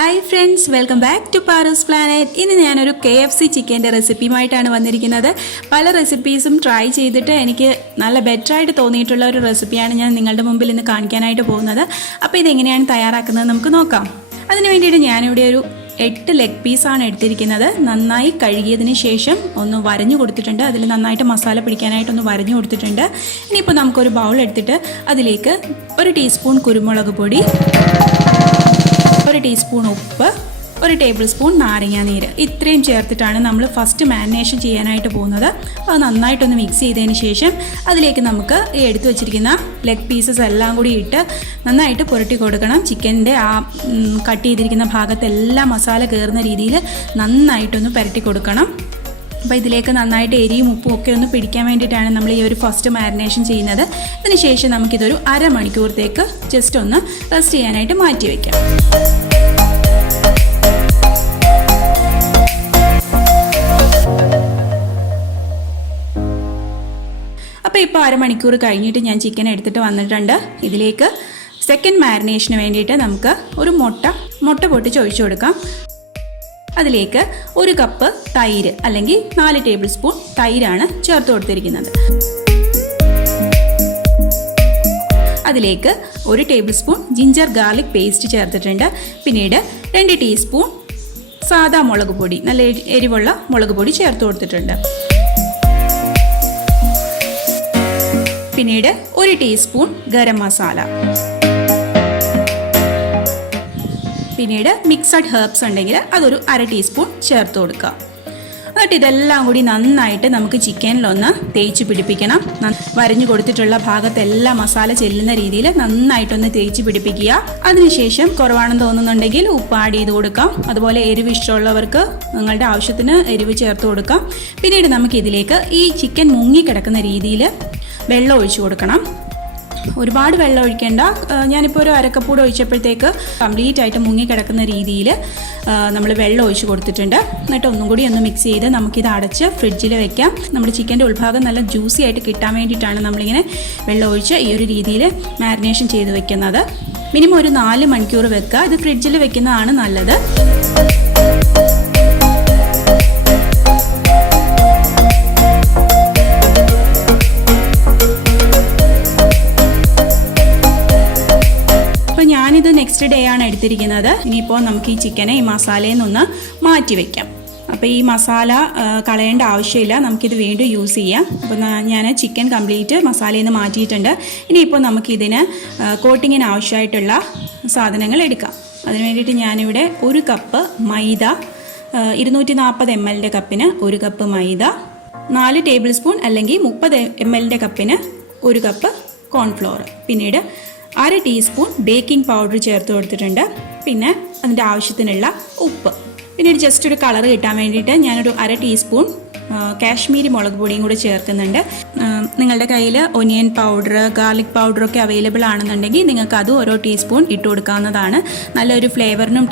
Hi friends, welcome back to ParuzzPlanet. ഇന്ന് ഞാനൊരു KFC ചിക്കൻ്റെ റെസിപ്പിയുമായിട്ടാണ് വന്നിരിക്കുന്നത്. പല റെസിപ്പീസും ട്രൈ ചെയ്തിട്ട് എനിക്ക് നല്ല ബെറ്റർ ആയിട്ട് തോന്നിയിട്ടുള്ള ഒരു റെസിപ്പിയാണ് ഞാൻ നിങ്ങളുടെ മുമ്പിൽ ഇന്ന് കാണിക്കാനായിട്ട് പോകുന്നത്. അപ്പോൾ ഇതെങ്ങനെയാണ് തയ്യാറാക്കുന്നത് നമുക്ക് നോക്കാം. അതിനു വേണ്ടിയിട്ട് ഞാനിവിടെ ഒരു 8 ലെഗ് പീസാണ് എടുത്തിരിക്കുന്നത്. നന്നായി കഴുകിയതിന് ശേഷം ഒന്ന് വരഞ്ഞു കൊടുത്തിട്ടുണ്ട്. അതിൽ നന്നായിട്ട് മസാല പിടിക്കാനായിട്ടൊന്ന് വരഞ്ഞു കൊടുത്തിട്ടുണ്ട്. ഇനിയിപ്പോൾ നമുക്കൊരു ബൗൾ എടുത്തിട്ട് അതിലേക്ക് 1 ടീസ്പൂൺ കുരുമുളക് പൊടി, 1 ടീസ്പൂൺ ഉപ്പ്, 1 ടേബിൾ സ്പൂൺ നാരങ്ങാനീര്, ഇത്രയും ചേർത്തിട്ടാണ് നമ്മൾ ഫസ്റ്റ് മാരിനേഷൻ ചെയ്യാനായിട്ട് പോകുന്നത്. അത് നന്നായിട്ടൊന്ന് മിക്സ് ചെയ്തതിന് ശേഷം അതിലേക്ക് നമുക്ക് ഈ എടുത്തു വച്ചിരിക്കുന്ന ലെഗ് പീസസ് എല്ലാം കൂടി ഇട്ട് നന്നായിട്ട് പുരട്ടി കൊടുക്കണം. ചിക്കൻ്റെ ആ കട്ട് ചെയ്തിരിക്കുന്ന ഭാഗത്തെല്ലാം മസാല കയറുന്ന രീതിയിൽ നന്നായിട്ടൊന്ന് പുരട്ടി കൊടുക്കണം. അപ്പോൾ ഇതിലേക്ക് നന്നായിട്ട് എരിയും ഉപ്പും ഒക്കെ ഒന്ന് പിടിക്കാൻ വേണ്ടിയിട്ടാണ് നമ്മൾ ഈ ഒരു ഫസ്റ്റ് മാരിനേഷൻ ചെയ്യുന്നത്. അതിന് ശേഷം നമുക്കിതൊരു അരമണിക്കൂറത്തേക്ക് ജസ്റ്റ് ഒന്ന് റെസ്റ്റ് ചെയ്യാനായിട്ട് മാറ്റി വയ്ക്കാം. അപ്പോൾ ഇപ്പോൾ അരമണിക്കൂർ കഴിഞ്ഞിട്ട് ഞാൻ ചിക്കൻ എടുത്തിട്ട് വന്നിട്ടുണ്ട്. ഇതിലേക്ക് സെക്കൻഡ് മാരിനേഷന് വേണ്ടിയിട്ട് നമുക്ക് ഒരു മുട്ട പൊട്ടിച്ച് ഒഴിച്ചു കൊടുക്കാം. അതിലേക്ക് 1 കപ്പ് തൈര് അല്ലെങ്കിൽ 4 ടേബിൾ സ്പൂൺ തൈരാണ് ചേർത്ത് കൊടുത്തിരിക്കുന്നത്. അതിലേക്ക് 1 table spoon ginger garlic paste ചേർത്തിട്ടുണ്ട്. പിന്നീട് 2 ടീസ്പൂൺ സാദാ മുളക് പൊടി, നല്ല എരിവുള്ള മുളക് പൊടി ചേർത്ത് കൊടുത്തിട്ടുണ്ട്. പിന്നീട് 1 ടീസ്പൂൺ ഗരം മസാല, പിന്നീട് മിക്സഡ് ഹെർബ്സ് ഉണ്ടെങ്കിൽ അതൊരു 1/2 ടീസ്പൂൺ ചേർത്ത് കൊടുക്കുക. എന്നിട്ട് ഇതെല്ലാം കൂടി നന്നായിട്ട് നമുക്ക് ചിക്കനിലൊന്ന് തേച്ച് പിടിപ്പിക്കണം. വരഞ്ഞു കൊടുത്തിട്ടുള്ള ഭാഗത്തെല്ലാം മസാല ചെല്ലുന്ന രീതിയിൽ നന്നായിട്ടൊന്ന് തേച്ച് പിടിപ്പിക്കുക. അതിനുശേഷം കുറവാണെന്ന് തോന്നുന്നുണ്ടെങ്കിൽ ഉപ്പ് ആഡ് ചെയ്ത് കൊടുക്കാം. അതുപോലെ എരിവ് ഇഷ്ടമുള്ളവർക്ക് നിങ്ങളുടെ ആവശ്യത്തിന് എരിവ് ചേർത്ത് കൊടുക്കാം. പിന്നീട് നമുക്കിതിലേക്ക് ഈ ചിക്കൻ മുങ്ങിക്കിടക്കുന്ന രീതിയിൽ വെള്ളം ഒഴിച്ചു കൊടുക്കണം. ഒരുപാട് വെള്ളം ഒഴിക്കേണ്ട. ഞാനിപ്പോൾ ഒരു അരക്കപ്പൂടെ ഒഴിച്ചപ്പോഴത്തേക്ക് കംപ്ലീറ്റ് ആയിട്ട് മുങ്ങിക്കിടക്കുന്ന രീതിയിൽ നമ്മൾ വെള്ളം ഒഴിച്ച് കൊടുത്തിട്ടുണ്ട്. എന്നിട്ട് ഒന്നും കൂടി ഒന്ന് മിക്സ് ചെയ്ത് നമുക്കിത് അടച്ച് ഫ്രിഡ്ജിൽ വെക്കാം. നമ്മുടെ ചിക്കൻ്റെ ഉൾഭാഗം നല്ല ജ്യൂസി ആയിട്ട് കിട്ടാൻ വേണ്ടിയിട്ടാണ് നമ്മളിങ്ങനെ വെള്ളം ഒഴിച്ച് ഈ ഒരു രീതിയിൽ മാരിനേഷൻ ചെയ്ത് വെക്കുന്നത്. മിനിമം ഒരു 4 മണിക്കൂർ വെക്കുക. ഇത് ഫ്രിഡ്ജിൽ വെക്കുന്നതാണ് നല്ലത്. ഞാനിത് നെക്സ്റ്റ് ഡേ ആണ് എടുത്തിരിക്കുന്നത്. ഇനിയിപ്പോൾ നമുക്ക് ഈ ചിക്കനെ ഈ മസാലയിൽ നിന്ന് മാറ്റി വയ്ക്കാം. അപ്പോൾ ഈ മസാല കളയേണ്ട ആവശ്യമില്ല, നമുക്കിത് വീണ്ടും യൂസ് ചെയ്യാം. അപ്പോൾ ഞാൻ ചിക്കൻ കംപ്ലീറ്റ് മസാലയിൽ നിന്ന് മാറ്റിയിട്ടുണ്ട്. ഇനിയിപ്പോൾ നമുക്കിതിന് കോട്ടിങ്ങിന് ആവശ്യമായിട്ടുള്ള സാധനങ്ങൾ എടുക്കാം. അതിന് വേണ്ടിയിട്ട് ഞാനിവിടെ 1 കപ്പ് മൈദ, 240 ml കപ്പിന് 1 കപ്പ് മൈദ, 4 ടേബിൾ സ്പൂൺ അല്ലെങ്കിൽ 30 ml കപ്പിന് 1 കപ്പ് കോൺഫ്ലോർ, പിന്നീട് 1/2 ടീസ്പൂൺ ബേക്കിംഗ് പൗഡർ ചേർത്ത് കൊടുത്തിട്ടുണ്ട്. പിന്നെ അതിൻ്റെ ആവശ്യത്തിനുള്ള ഉപ്പ്, പിന്നീട് ജസ്റ്റ് ഒരു കളർ കിട്ടാൻ വേണ്ടിയിട്ട് ഞാനൊരു 1/2 ടീസ്പൂൺ കാശ്മീരി മുളക് പൊടിയും കൂടി ചേർക്കുന്നുണ്ട്. നിങ്ങളുടെ കയ്യിൽ ഒനിയൻ പൗഡർ, ഗാർലിക് പൗഡറൊക്കെ അവൈലബിൾ ആണെന്നുണ്ടെങ്കിൽ നിങ്ങൾക്ക് അതും ഓരോ ടീസ്പൂൺ ഇട്ട് കൊടുക്കാവുന്നതാണ്. നല്ലൊരു ഫ്ലേവറിനും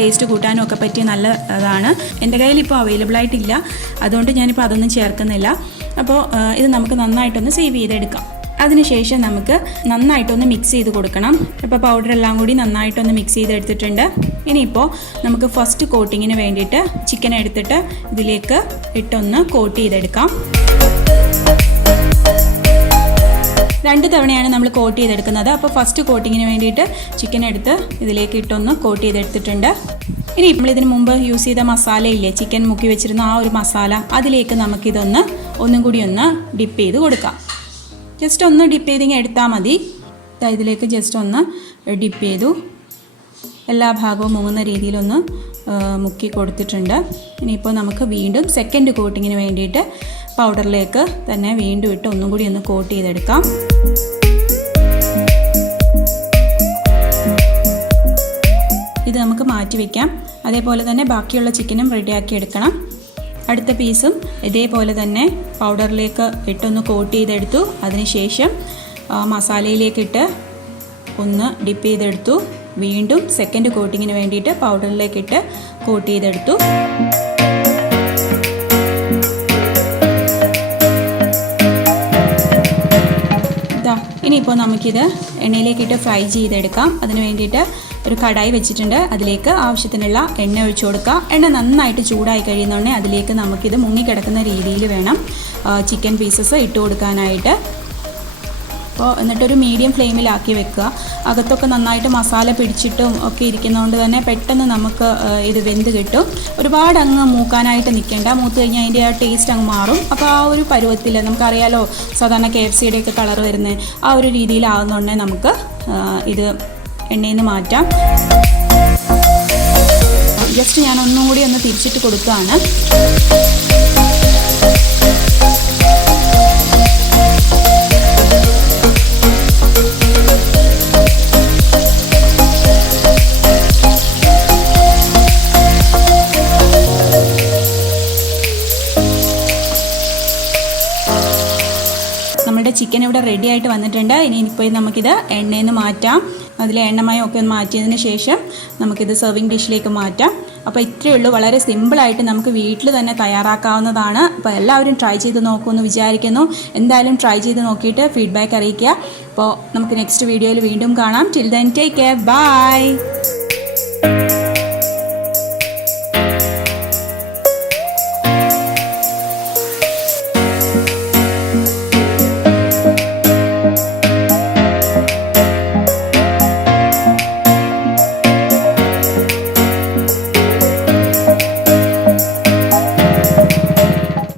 ടേസ്റ്റ് കൂട്ടാനും ഒക്കെ പറ്റിയ നല്ലതാണ്. എൻ്റെ കയ്യിൽ ഇപ്പോൾ അവൈലബിൾ ആയിട്ടില്ല, അതുകൊണ്ട് ഞാനിപ്പോൾ അതൊന്നും ചേർക്കുന്നില്ല. അപ്പോൾ ഇത് നമുക്ക് നന്നായിട്ടൊന്ന് സേവ് ചെയ്തെടുക്കാം. അതിനുശേഷം നമുക്ക് നന്നായിട്ടൊന്ന് മിക്സ് ചെയ്ത് കൊടുക്കണം. അപ്പോൾ പൗഡർ എല്ലാം കൂടി നന്നായിട്ടൊന്ന് മിക്സ് ചെയ്തെടുത്തിട്ടുണ്ട്. ഇനിയിപ്പോൾ നമുക്ക് ഫസ്റ്റ് കോട്ടിങ്ങിന് വേണ്ടിയിട്ട് ചിക്കൻ എടുത്തിട്ട് ഇതിലേക്ക് ഇട്ടൊന്ന് കോട്ട് ചെയ്തെടുക്കാം. 2 തവണയാണ് നമ്മൾ കോട്ട് ചെയ്തെടുക്കുന്നത്. അപ്പോൾ ഫസ്റ്റ് കോട്ടിങ്ങിന് വേണ്ടിയിട്ട് ചിക്കൻ എടുത്ത് ഇതിലേക്ക് ഇട്ടൊന്ന് കോട്ട് ചെയ്തെടുത്തിട്ടുണ്ട്. ഇനി നമ്മളിതിന് മുമ്പ് യൂസ് ചെയ്ത മസാലയില്ലേ, ചിക്കൻ മുക്കി വെച്ചിരുന്ന ആ ഒരു മസാല, അതിലേക്ക് ഒന്നും കൂടി ഒന്ന് ഡിപ്പ് ചെയ്ത് കൊടുക്കാം. ജസ്റ്റ് ഒന്ന് ഡിപ്പ് ചെയ്തിങ്ങനെ എടുത്താൽ മതി. ഇതിലേക്ക് ജസ്റ്റ് ഒന്ന് ഡിപ്പ് ചെയ്തു. എല്ലാ ഭാഗവും മുങ്ങുന്ന രീതിയിലൊന്ന് മുക്കി കൊടുത്തിട്ടുണ്ട്. ഇനിയിപ്പോൾ നമുക്ക് വീണ്ടും സെക്കൻഡ് കോട്ടിങ്ങിന് വേണ്ടിയിട്ട് പൗഡറിലേക്ക് തന്നെ വീണ്ടും ഇട്ട് ഒന്നും കൂടി ഒന്ന് കോട്ട് ചെയ്തെടുക്കാം. ഇത് നമുക്ക് മാറ്റി വയ്ക്കാം. അതേപോലെ തന്നെ ബാക്കിയുള്ള ചിക്കനും റെഡിയാക്കി എടുക്കണം. അടുത്ത പീസും ഇതേപോലെ തന്നെ പൗഡറിലേക്ക് ഇട്ടൊന്ന് കോട്ട് ചെയ്തെടുത്തു. അതിനുശേഷം മസാലയിലേക്കിട്ട് ഒന്ന് ഡിപ്പ് ചെയ്തെടുത്തു. വീണ്ടും സെക്കൻഡ് കോട്ടിങ്ങിന് വേണ്ടിയിട്ട് പൗഡറിലേക്കിട്ട് കോട്ട് ചെയ്തെടുത്തു. ഇനിയിപ്പോൾ നമുക്കിത് എണ്ണയിലേക്കിട്ട് ഫ്രൈ ചെയ്തെടുക്കാം. അതിന് വേണ്ടിയിട്ട് ഒരു കടായി വെച്ചിട്ടുണ്ട്. അതിലേക്ക് ആവശ്യത്തിനുള്ള എണ്ണ ഒഴിച്ചു കൊടുക്കുക. എണ്ണ നന്നായിട്ട് ചൂടായി കഴിയുന്നതുകൊണ്ട് അതിലേക്ക് നമുക്കിത് മുങ്ങിക്കിടക്കുന്ന രീതിയിൽ വേണം ചിക്കൻ പീസസ് ഇട്ട് കൊടുക്കാനായിട്ട്. അപ്പോൾ എന്നിട്ടൊരു മീഡിയം ഫ്ലെയിമിലാക്കി വെക്കുക. അകത്തൊക്കെ നന്നായിട്ട് മസാല പിടിച്ചിട്ടും ഒക്കെ ഇരിക്കുന്നതുകൊണ്ട് തന്നെ പെട്ടെന്ന് നമുക്ക് ഇത് വെന്ത് കിട്ടും. ഒരുപാട് അങ്ങ് മൂക്കാനായിട്ട് നിൽക്കേണ്ട. മൂത്ത് കഴിഞ്ഞാൽ അതിൻ്റെ ആ ടേസ്റ്റ് അങ്ങ് മാറും. അപ്പോൾ ആ ഒരു പരുവത്തിൽ നമുക്കറിയാലോ സാധാരണ KFCയുടെ ഒക്കെ കളർ വരുന്നത് ആ ഒരു രീതിയിലാവുന്നതുകൊണ്ട് നമുക്ക് ഇത് എണ്ണയിൽ നിന്ന് മാറ്റാം. ജസ്റ്റ് ഞാൻ ഒന്നും കൂടി ഒന്ന് തിരിച്ചിട്ട് കൊടുക്കുകയാണ്. നമ്മുടെ ചിക്കൻ ഇവിടെ റെഡി ആയിട്ട് വന്നിട്ടുണ്ട്. ഇനിയിപ്പോൾ നമുക്കിത് എണ്ണയിൽ നിന്ന് മാറ്റാം. അതിലെ എണ്ണമയം ഒക്കെ ഒന്ന് മാറ്റിയതിന് ശേഷം നമുക്കിത് സെർവിങ് ഡിഷിലേക്ക് മാറ്റാം. അപ്പോൾ ഇത്രയേ ഉള്ളൂ. വളരെ സിമ്പിളായിട്ട് നമുക്ക് വീട്ടിൽ തന്നെ തയ്യാറാക്കാവുന്നതാണ്. അപ്പോൾ എല്ലാവരും ട്രൈ ചെയ്ത് നോക്കുമെന്ന് വിചാരിക്കുന്നു. എന്തായാലും ട്രൈ ചെയ്ത് നോക്കിയിട്ട് ഫീഡ്ബാക്ക് അറിയിക്കുക. അപ്പോൾ നമുക്ക് നെക്സ്റ്റ് വീഡിയോയിൽ വീണ്ടും കാണാം. Till then take care. By.